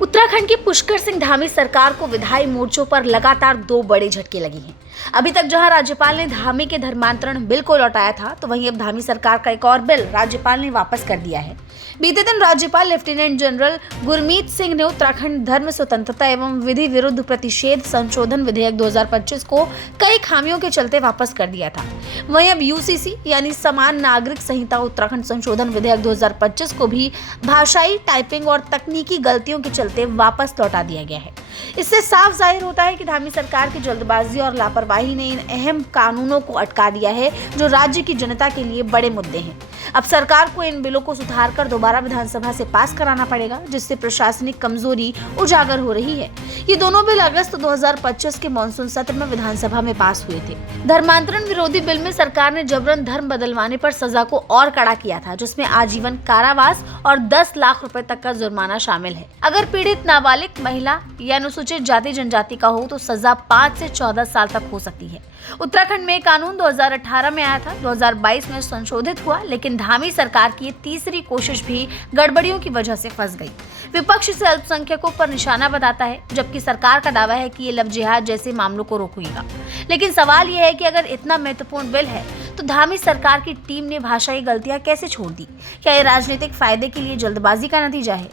उत्तराखंड की पुष्कर सिंह धामी सरकार को विधायी मोर्चों पर लगातार दो बड़े झटके लगे हैं। अभी तक जहां राज्यपाल ने धामी के धर्मांतरण बिल को लौटाया था, तो वहीं अब धामी सरकार का एक और बिल राज्यपाल ने वापस कर दिया है। बीते दिन राज्यपाल लेफ्टिनेंट जनरल गुरमीत सिंह ने उत्तराखंड धर्म स्वतंत्रता एवं विधि विरुद्ध प्रतिषेध संशोधन विधेयक 2025 को कई खामियों के चलते वापस कर दिया था। वहीं अब यूसीसी यानी समान नागरिक संहिता उत्तराखंड संशोधन विधेयक 2025 को भी भाषाई, टाइपिंग और तकनीकी गलतियों के चलते वापस लौटा दिया गया है। इससे साफ जाहिर होता है कि धामी सरकार की जल्दबाजी और लापरवाही ने इन अहम कानूनों को अटका दिया है, जो राज्य की जनता के लिए बड़े मुद्दे हैं। अब सरकार को इन बिलों को सुधार कर दोबारा विधानसभा से पास कराना पड़ेगा, जिससे प्रशासनिक कमजोरी उजागर हो रही है। ये दोनों बिल अगस्त 2025 के मानसून सत्र में विधानसभा में पास हुए थे। धर्मांतरण विरोधी बिल में सरकार ने जबरन धर्म बदलवाने पर सजा को और कड़ा किया था, जिसमें आजीवन कारावास और 10 लाख रुपए तक का जुर्माना शामिल है। अगर पीड़ित नाबालिग महिला या अनुसूचित जाति जनजाति का हो तो सजा 5 से 14 साल तक हो सकती है। उत्तराखंड में कानून 2018 में आया था, 2022 में संशोधित हुआ, लेकिन धामी सरकार की तीसरी कोशिश भी गड़बड़ियों की वजह से फंस गई। विपक्ष इसे अल्पसंख्यकों पर निशाना बताता है, जबकि सरकार का दावा है कि ये लव जिहाद जैसे मामलों को रोकेगा। लेकिन सवाल यह है कि अगर इतना महत्वपूर्ण बिल है तो धामी सरकार की टीम ने भाषाई गलतियां कैसे छोड़ दी? क्या ये राजनीतिक फायदे के लिए जल्दबाजी का नतीजा है?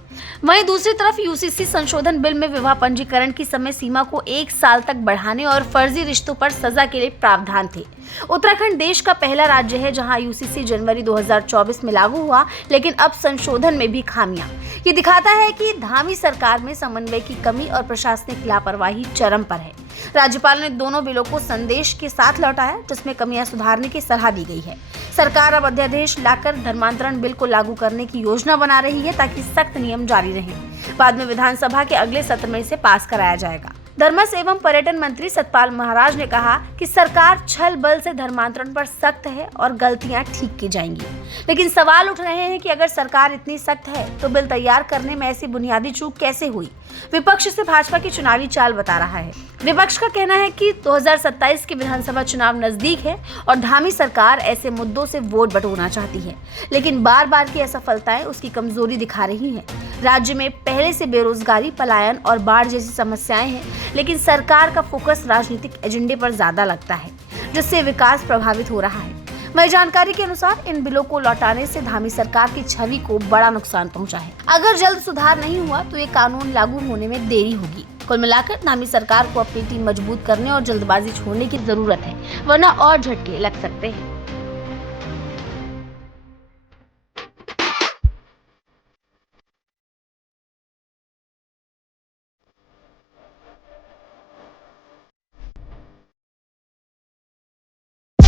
वहीं दूसरी तरफ यूसीसी संशोधन बिल में विवाह पंजीकरण की समय सीमा को 1 साल तक बढ़ाने और फर्जी रिश्तों पर सजा के लिए प्रावधान थे। उत्तराखंड देश का पहला राज्य है जहां यूसीसी जनवरी 2024 में लागू हुआ, लेकिन अब संशोधन में भी खामियां। ये दिखाता है कि धामी सरकार में समन्वय की कमी और प्रशासनिक लापरवाही चरम पर है। राज्यपाल ने दोनों बिलों को संदेश के साथ लौटाया, जिसमें कमियां सुधारने की सलाह दी गई है। सरकार अब अध्यादेश लाकर धर्मांतरण बिल को लागू करने की योजना बना रही है, ताकि सख्त नियम जारी रहें। बाद में विधानसभा के अगले सत्र में इसे पास कराया जाएगा। धर्मस्व एवं पर्यटन मंत्री सतपाल महाराज ने कहा कि सरकार छल बल से धर्मांतरण पर सख्त है और गलतियां ठीक की जाएंगी। लेकिन सवाल उठ रहे हैं कि अगर सरकार इतनी सख्त है तो बिल तैयार करने में ऐसी बुनियादी चूक कैसे हुई? विपक्ष इसे भाजपा की चुनावी चाल बता रहा है। विपक्ष का कहना है कि 2027 के विधानसभा चुनाव नजदीक है और धामी सरकार ऐसे मुद्दों से वोट बटोरना चाहती है, लेकिन बार बार की असफलताएं उसकी कमजोरी दिखा रही हैं। राज्य में पहले से बेरोजगारी, पलायन और बाढ़ जैसी समस्याएं हैं, लेकिन सरकार का फोकस राजनीतिक एजेंडे पर ज्यादा लगता है, जिससे विकास प्रभावित हो रहा है। वही जानकारी के अनुसार इन बिलों को लौटाने से धामी सरकार की छवि को बड़ा नुकसान पहुंचा है। अगर जल्द सुधार नहीं हुआ तो ये कानून लागू होने में देरी होगी। कुल मिलाकर धामी सरकार को अपनी टीम मजबूत करने और जल्दबाजी छोड़ने की जरूरत है, वरना और झटके लग सकते हैं।